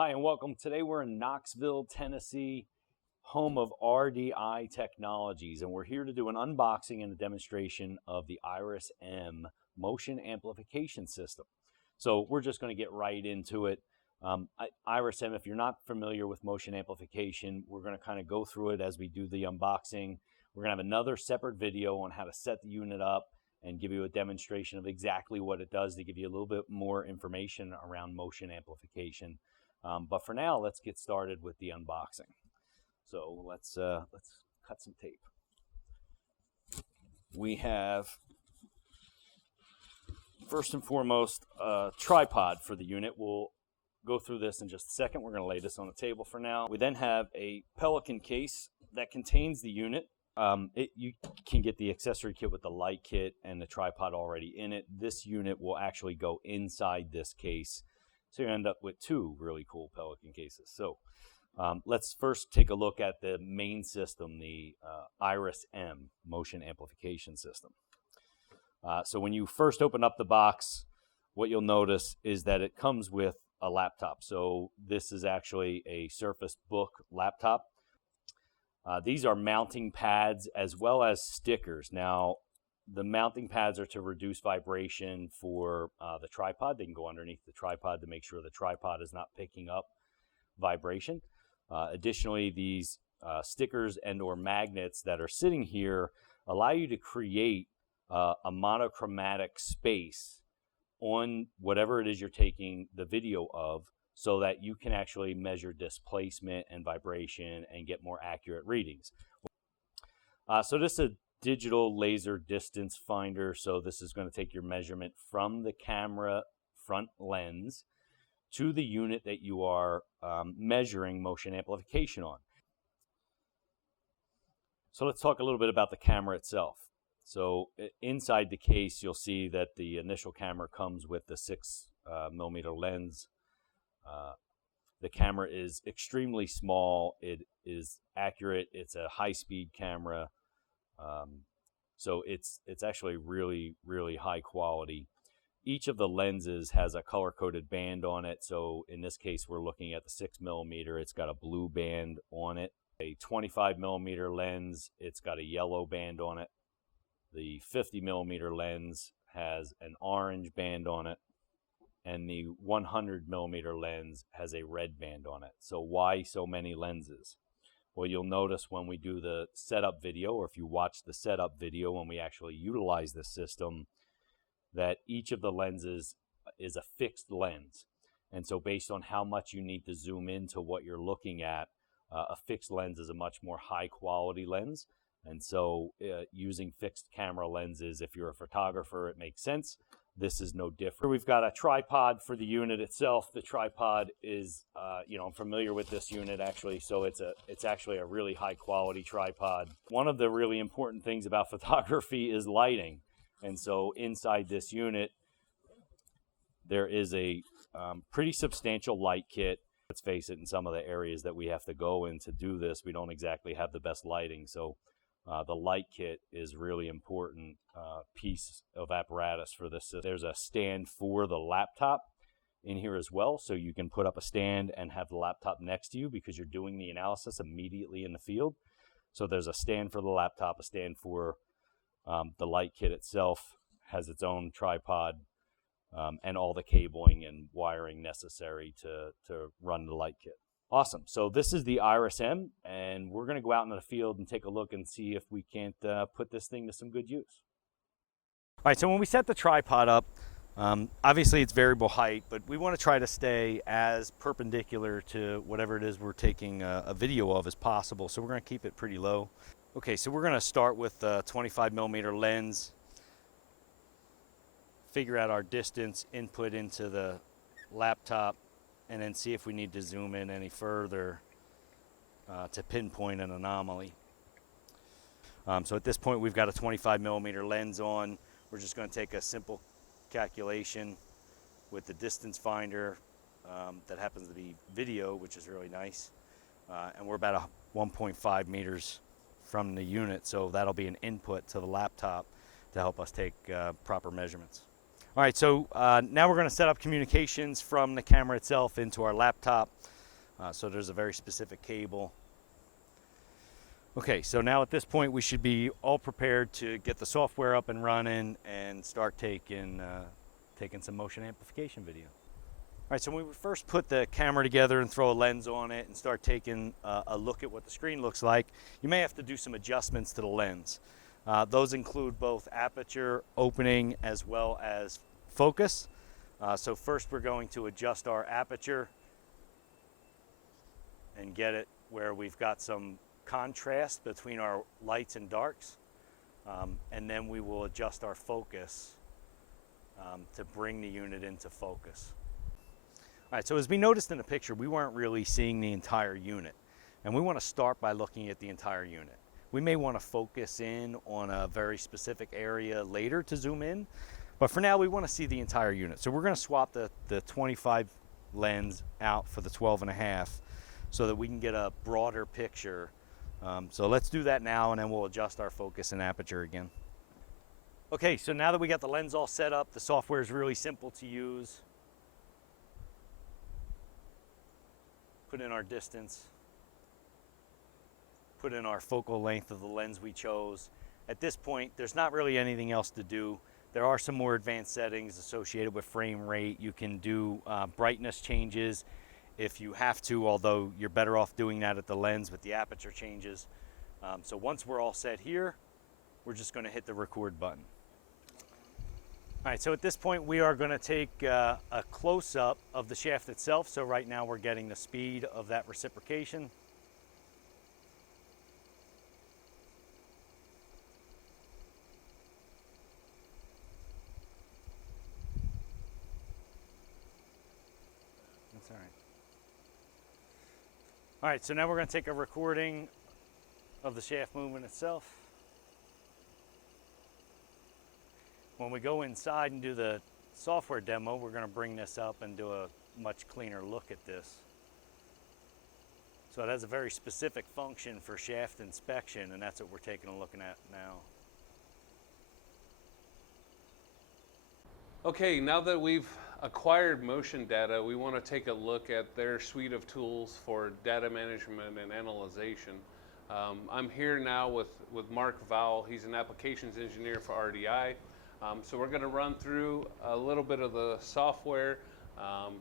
Hi and welcome. Today we're in Knoxville, Tennessee, home of RDI Technologies, and we're here to do an unboxing and a demonstration of the Iris M motion amplification system. So we're just going to get right into it. Iris M, if you're not familiar with motion amplification, we're going to kind of go through it as we do the unboxing. We're going to have another separate video on how to set the unit up and give you a demonstration of exactly what it does to give you a little bit more information around motion amplification. But for now, let's get started with the unboxing. So let's cut some tape. We have, first and foremost, a tripod for the unit. We'll go through this in just a second. We're going to lay this on the table for now. We then have a Pelican case that contains the unit. You can get the accessory kit with the light kit and the tripod already in it. This unit will actually go inside this case. So you end up with two really cool Pelican cases. So let's first take a look at the main system, the Iris M motion amplification system. So when you first open up the box, what you'll notice is that it comes with a laptop. So this is actually a Surface Book laptop. These are mounting pads as well as stickers. Now, the mounting pads are to reduce vibration for the tripod. They can go underneath the tripod to make sure the tripod is not picking up vibration. Additionally, these stickers and or magnets that are sitting here allow you to create a monochromatic space on whatever it is you're taking the video of, so that you can actually measure displacement and vibration and get more accurate readings. So this is a digital laser distance finder. So this is going to take your measurement from the camera front lens to the unit that you are measuring motion amplification on. So let's talk a little bit about the camera itself. So inside the case, you'll see that the initial camera comes with the 6mm lens. The camera is extremely small. It is accurate. It's a high-speed camera. So it's actually really, really high quality. Each of the lenses has a color-coded band on it. So in this case, we're looking at the 6mm. It's got a blue band on it. A 25mm lens, it's got a yellow band on it. The 50mm lens has an orange band on it. And the 100mm lens has a red band on it. So why so many lenses? Well, you'll notice when we do the setup video, or if you watch the setup video when we actually utilize this system, that each of the lenses is a fixed lens. And so based on how much you need to zoom into what you're looking at, a fixed lens is a much more high quality lens. And so using fixed camera lenses, if you're a photographer, it makes sense. This is no different. We've got a tripod for the unit itself. The tripod is, I'm familiar with this unit actually, so it's actually a really high quality tripod. One of the really important things about photography is lighting. And so inside this unit, there is a pretty substantial light kit. Let's face it, in some of the areas that we have to go in to do this, we don't exactly have the best lighting. So the light kit is really important piece of apparatus for this. There's a stand for the laptop in here as well, so you can put up a stand and have the laptop next to you because you're doing the analysis immediately in the field. So there's a stand for the laptop, a stand for the light kit itself, has its own tripod, and all the cabling and wiring necessary to run the light kit. Awesome. So this is the Iris M, and we're going to go out into the field and take a look and see if we can't put this thing to some good use. All right, so when we set the tripod up, obviously it's variable height, but we want to try to stay as perpendicular to whatever it is we're taking a video of as possible. So we're going to keep it pretty low. Okay, so we're going to start with the 25mm lens, figure out our distance, input into the laptop, and then see if we need to zoom in any further to pinpoint an anomaly. So at this point, we've got a 25mm lens on. We're just going to take a simple calculation with the distance finder that happens to be video, which is really nice. And we're about 1.5 meters from the unit, so that'll be an input to the laptop to help us take proper measurements. All right, so now we're going to set up communications from the camera itself into our laptop. So there's a very specific cable. Okay, so now at this point we should be all prepared to get the software up and running and start taking some motion amplification video. All right, so when we first put the camera together and throw a lens on it and start taking a look at what the screen looks like, you may have to do some adjustments to the lens. Those include both aperture, opening, as well as focus. So first we're going to adjust our aperture and get it where we've got some contrast between our lights and darks. And then we will adjust our focus to bring the unit into focus. All right, so as we noticed in the picture, we weren't really seeing the entire unit. And we want to start by looking at the entire unit. We may want to focus in on a very specific area later to zoom in, but for now we want to see the entire unit. So we're going to swap the 25 lens out for the 12.5 so that we can get a broader picture. So let's do that now, and then we'll adjust our focus and aperture again. Okay, so now that we got the lens all set up, the software is really simple to use. Put in our distance, put in our focal length of the lens we chose. At this point, there's not really anything else to do. There are some more advanced settings associated with frame rate. You can do brightness changes if you have to, although you're better off doing that at the lens with the aperture changes. So once we're all set here, we're just going to hit the record button. All right, so at this point we are going to take a close-up of the shaft itself. So right now we're getting the speed of that reciprocation. That's all right. All right, so now we're going to take a recording of the shaft movement itself. When we go inside and do the software demo, we're going to bring this up and do a much cleaner look at this. So it has a very specific function for shaft inspection, and that's what we're taking a look at now. Okay, now that we've acquired motion data, we want to take a look at their suite of tools for data management and analyzation. I'm here now with Mark Vowell. He's an applications engineer for RDI. So we're going to run through a little bit of the software,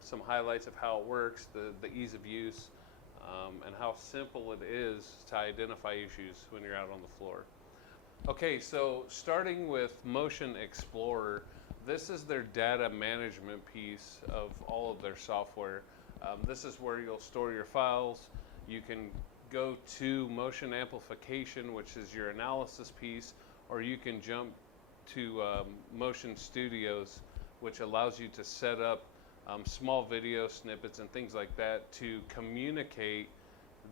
some highlights of how it works, the ease of use, and how simple it is to identify issues when you're out on the floor. Okay, so starting with Motion Explorer, this is their data management piece of all of their software. This is where you'll store your files. You can go to Motion Amplification, which is your analysis piece, or you can jump to Motion Studios, which allows you to set up small video snippets and things like that to communicate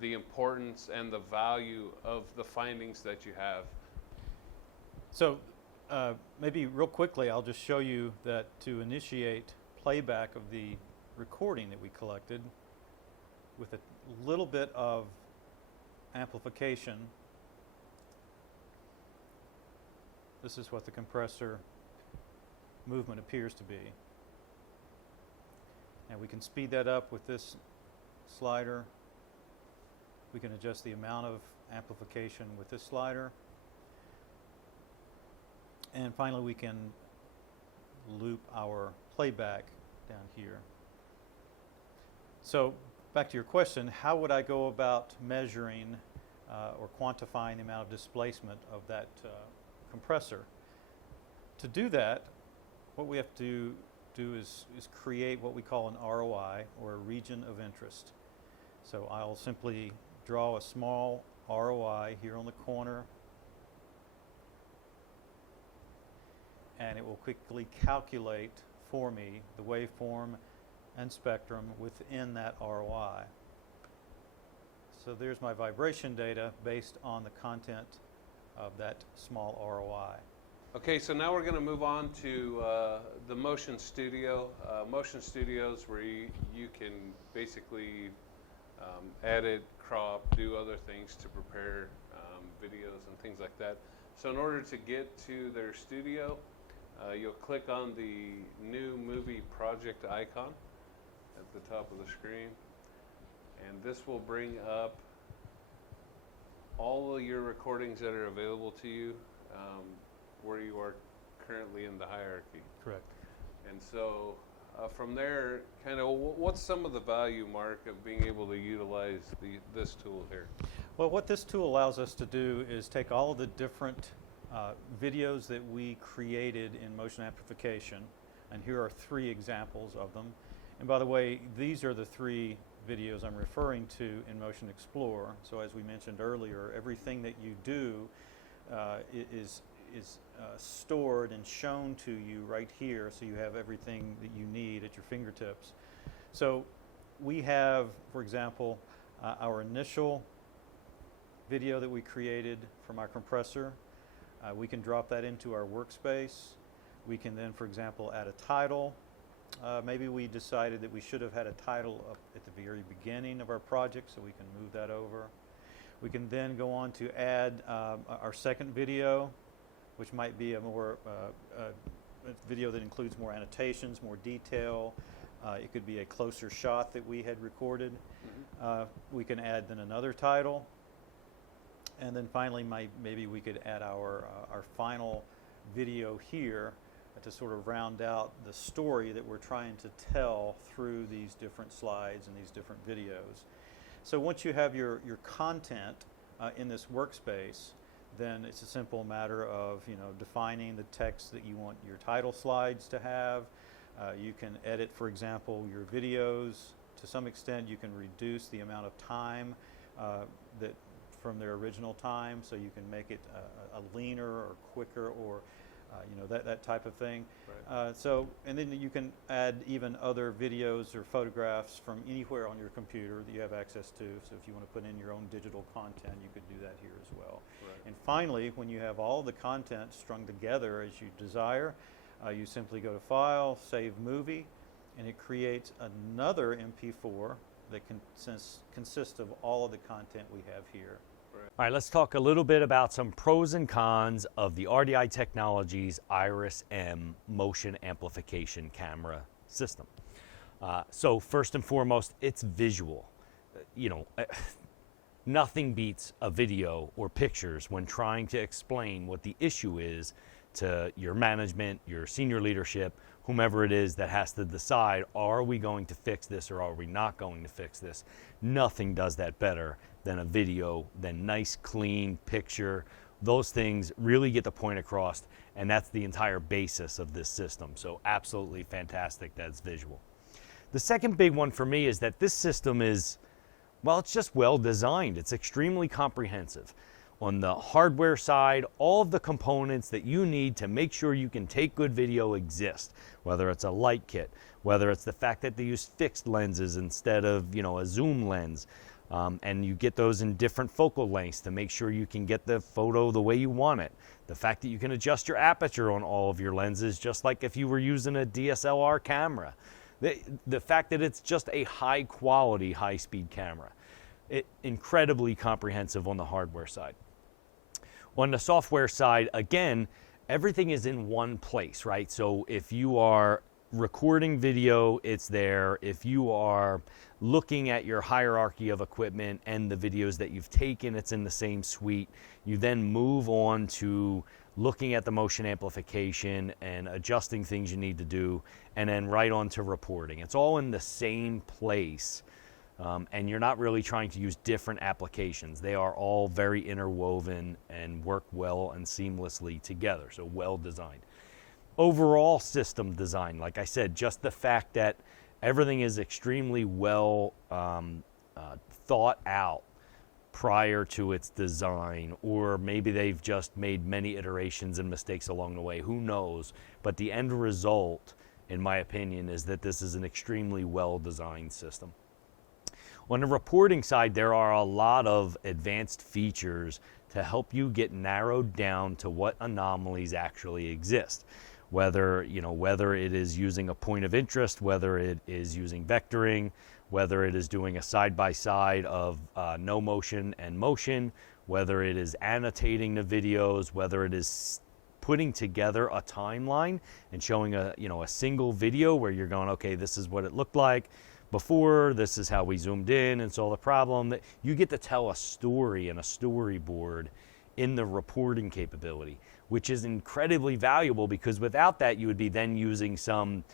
the importance and the value of the findings that you have. So maybe real quickly, I'll just show you that to initiate playback of the recording that we collected with a little bit of amplification, this is what the compressor movement appears to be. And we can speed that up with this slider. We can adjust the amount of amplification with this slider. And finally, we can loop our playback down here. So back to your question, how would I go about measuring or quantifying the amount of displacement of that compressor? To do that, what we have to do is create what we call an ROI, or a region of interest. So I'll simply draw a small ROI here on the corner, and it will quickly calculate for me the waveform and spectrum within that ROI. So there's my vibration data based on the content of that small ROI. Okay, so now we're going to move on to the Motion Studio. Motion Studio is where you can basically edit, crop, do other things to prepare videos and things like that. So in order to get to their studio, You'll click on the new movie project icon at the top of the screen, and this will bring up all of your recordings that are available to you where you are currently in the hierarchy. Correct. And so from there, kind of what's some of the value, Mark, of being able to utilize this tool here? Well, what this tool allows us to do is take all of the different videos that we created in motion amplification, and here are 3 examples of them. And by the way, these are the 3 videos I'm referring to in Motion Explorer. So as we mentioned earlier, everything that you do is stored and shown to you right here, so you have everything that you need at your fingertips. So we have, for example, our initial video that we created from our compressor. We can drop that into our workspace. We can then, for example, add a title. Maybe we decided that we should have had a title up at the very beginning of our project, so we can move that over. We can then go on to add our second video, which might be a more a video that includes more annotations, more detail. It could be a closer shot that we had recorded. We can add then another title. And then finally, maybe we could add our final video here to sort of round out the story that we're trying to tell through these different slides and these different videos. So once you have your content in this workspace, then it's a simple matter of defining the text that you want your title slides to have. You can edit, for example, your videos. To some extent, you can reduce the amount of time that from their original time, so you can make it a leaner or quicker, or that type of thing. Right. And then you can add even other videos or photographs from anywhere on your computer that you have access to. So if you want to put in your own digital content, you could do that here as well. Right. And finally, when you have all the content strung together as you desire, you simply go to File, Save Movie, and it creates another MP4 that consists of all of the content we have here. All right, let's talk a little bit about some pros and cons of the RDI Technologies Iris-M motion amplification camera system. So first and foremost, it's visual. Nothing beats a video or pictures when trying to explain what the issue is to your management, your senior leadership, whomever it is that has to decide, are we going to fix this or are we not going to fix this? Nothing does that better than a video, than nice, clean picture. Those things really get the point across, and that's the entire basis of this system. So absolutely fantastic that it's visual. The second big one for me is that this system is, well, it's just well designed. It's extremely comprehensive. On the hardware side, all of the components that you need to make sure you can take good video exist, whether it's a light kit, whether it's the fact that they use fixed lenses instead of a zoom lens, and you get those in different focal lengths to make sure you can get the photo the way you want it. The fact that you can adjust your aperture on all of your lenses just like if you were using a DSLR camera. The fact that it's just a high quality, high speed camera. Incredibly comprehensive on the hardware side. On the software side, again, everything is in one place, right? So if you are recording video, it's there. If you are looking at your hierarchy of equipment and the videos that you've taken, it's in the same suite. You then move on to looking at the motion amplification and adjusting things you need to do, and then right on to reporting. It's all in the same place. And you're not really trying to use different applications. They are all very interwoven and work well and seamlessly together, so well designed. Overall system design, like I said, just the fact that everything is extremely well thought out prior to its design, or maybe they've just made many iterations and mistakes along the way, who knows? But the end result, in my opinion, is that this is an extremely well designed system. On the reporting side, there are a lot of advanced features to help you get narrowed down to what anomalies actually exist. Whether it is using a point of interest, whether it is using vectoring, whether it is doing a side-by-side of no motion and motion, whether it is annotating the videos, whether it is putting together a timeline and showing a single video where you're going, okay, this is what it looked like before, this is how we zoomed in and saw the problem, that you get to tell a story and a storyboard in the reporting capability, which is incredibly valuable, because without that you would be then using some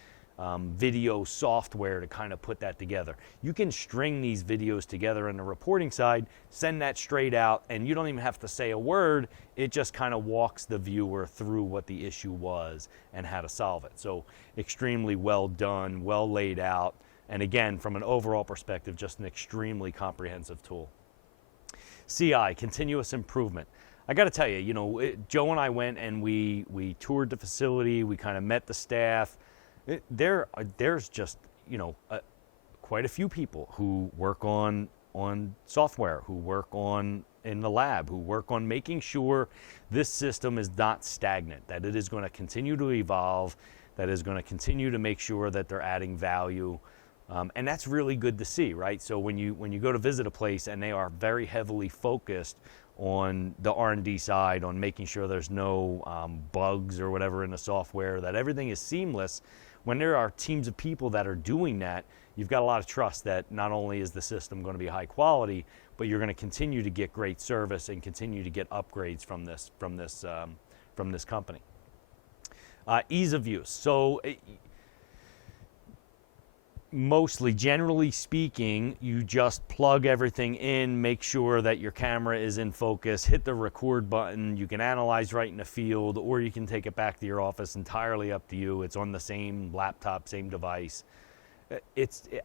video software to kind of put that together. You can string these videos together in the reporting side, send that straight out, and you don't even have to say a word. It just kind of walks the viewer through what the issue was and how to solve it. So extremely well done, well laid out, and again, from an overall perspective, just an extremely comprehensive tool. CI, continuous improvement. I got to tell you, Joe and I went and we toured the facility, we kind of met the staff. There's just, quite a few people who work on software, who work in the lab, who work on making sure this system is not stagnant, that it is going to continue to evolve, that is going to continue to make sure that they're adding value. And that's really good to see, right? So when you go to visit a place and they are very heavily focused on the R&D side, on making sure there's no bugs or whatever in the software, that everything is seamless. When there are teams of people that are doing that, you've got a lot of trust that not only is the system going to be high quality, but you're going to continue to get great service and continue to get upgrades from this company. Ease of use. So mostly, generally speaking, you just plug everything in, make sure that your camera is in focus, hit the record button. You can analyze right in the field, or you can take it back to your office, entirely up to you. It's on the same laptop, same device.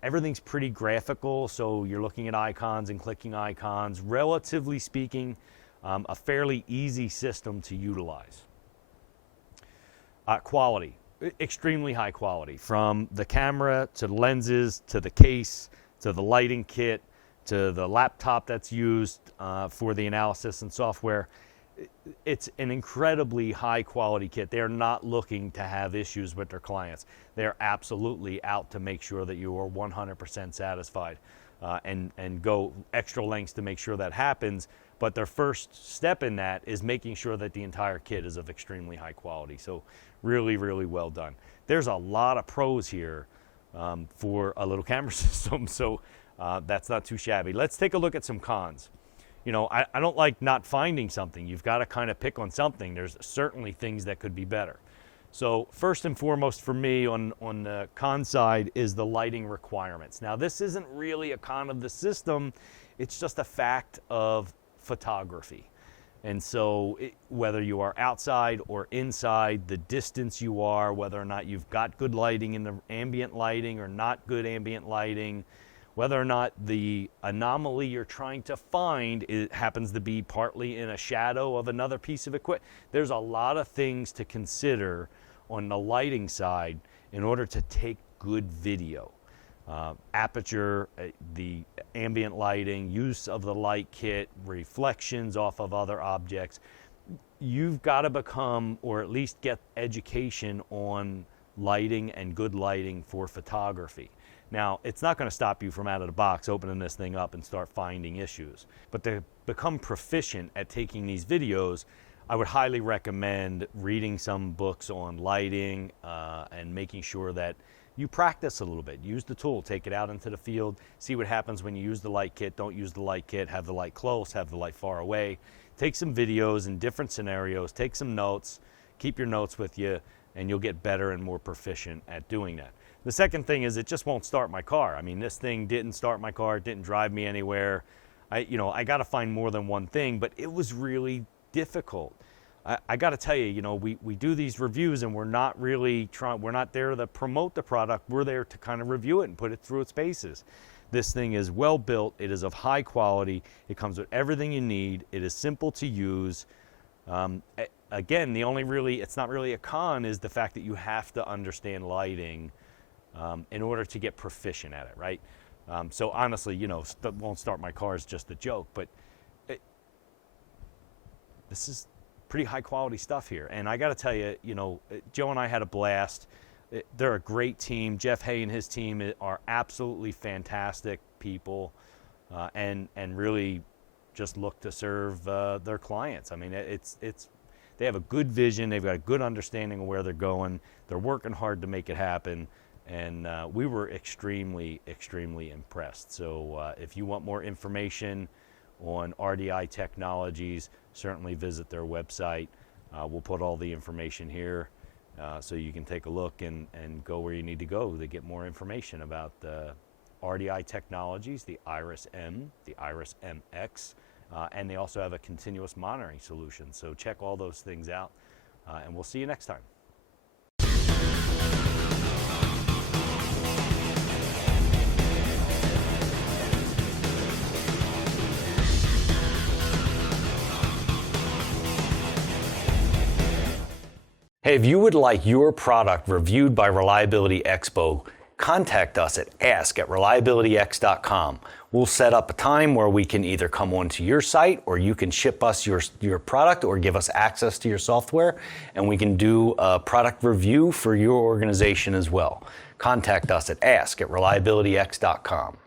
Everything's pretty graphical, so you're looking at icons and clicking icons. Relatively speaking, a fairly easy system to utilize. Quality. Extremely high quality, from the camera to the lenses to the case to the lighting kit to the laptop that's used for the analysis and software. It's an incredibly high quality kit. They're not looking to have issues with their clients. They're absolutely out to make sure that you are 100% satisfied and go extra lengths to make sure that happens. But their first step in that is making sure that the entire kit is of extremely high quality. So really, really well done. There's a lot of pros here for a little camera system, so that's not too shabby. Let's take a look at some cons. I don't like not finding something. You've got to kind of pick on something. There's certainly things that could be better. So first and foremost for me on the con side is the lighting requirements. Now, this isn't really a con of the system. It's just a fact of photography. And so whether you are outside or inside, the distance you are, whether or not you've got good lighting in the ambient lighting or not good ambient lighting, whether or not the anomaly you're trying to find happens to be partly in a shadow of another piece of equipment. There's a lot of things to consider on the lighting side in order to take good video. Aperture, the ambient lighting, use of the light kit, reflections off of other objects. You've got to become, or at least get education on lighting and good lighting for photography. Now, it's not going to stop you from out of the box opening this thing up and start finding issues. But to become proficient at taking these videos, I would highly recommend reading some books on lighting and making sure that you practice a little bit. Use the tool, take it out into the field, see what happens when you use the light kit. Don't use the light kit, have the light close, have the light far away. Take some videos in different scenarios, take some notes, keep your notes with you, and you'll get better and more proficient at doing that. The second thing is it just won't start my car. I mean, this thing didn't start my car, it didn't drive me anywhere. I got to find more than one thing, but it was really difficult. I got to tell you, we do these reviews and we're not there to promote the product. We're there to kind of review it and put it through its paces. This thing is well built. It is of high quality. It comes with everything you need. It is simple to use. Again, it's not really a con is the fact that you have to understand lighting in order to get proficient at it, right? So honestly, won't start my car is just a joke, but this is pretty high quality stuff here. And I got to tell you, Joe and I had a blast. They're a great team. Jeff Hay and his team are absolutely fantastic people and really just look to serve their clients. I mean, they have a good vision, they've got a good understanding of where they're going, they're working hard to make it happen, and we were extremely, extremely impressed. So if you want more information on RDI Technologies, certainly visit their website. We'll put all the information here so you can take a look and go where you need to go to get more information about the RDI Technologies, the Iris-M, the Iris-MX, and they also have a continuous monitoring solution. So check all those things out, and we'll see you next time. Hey, if you would like your product reviewed by Reliability Expo, contact us at ask@reliabilityx.com. We'll set up a time where we can either come onto your site, or you can ship us your product or give us access to your software, and we can do a product review for your organization as well. Contact us at ask@reliabilityx.com.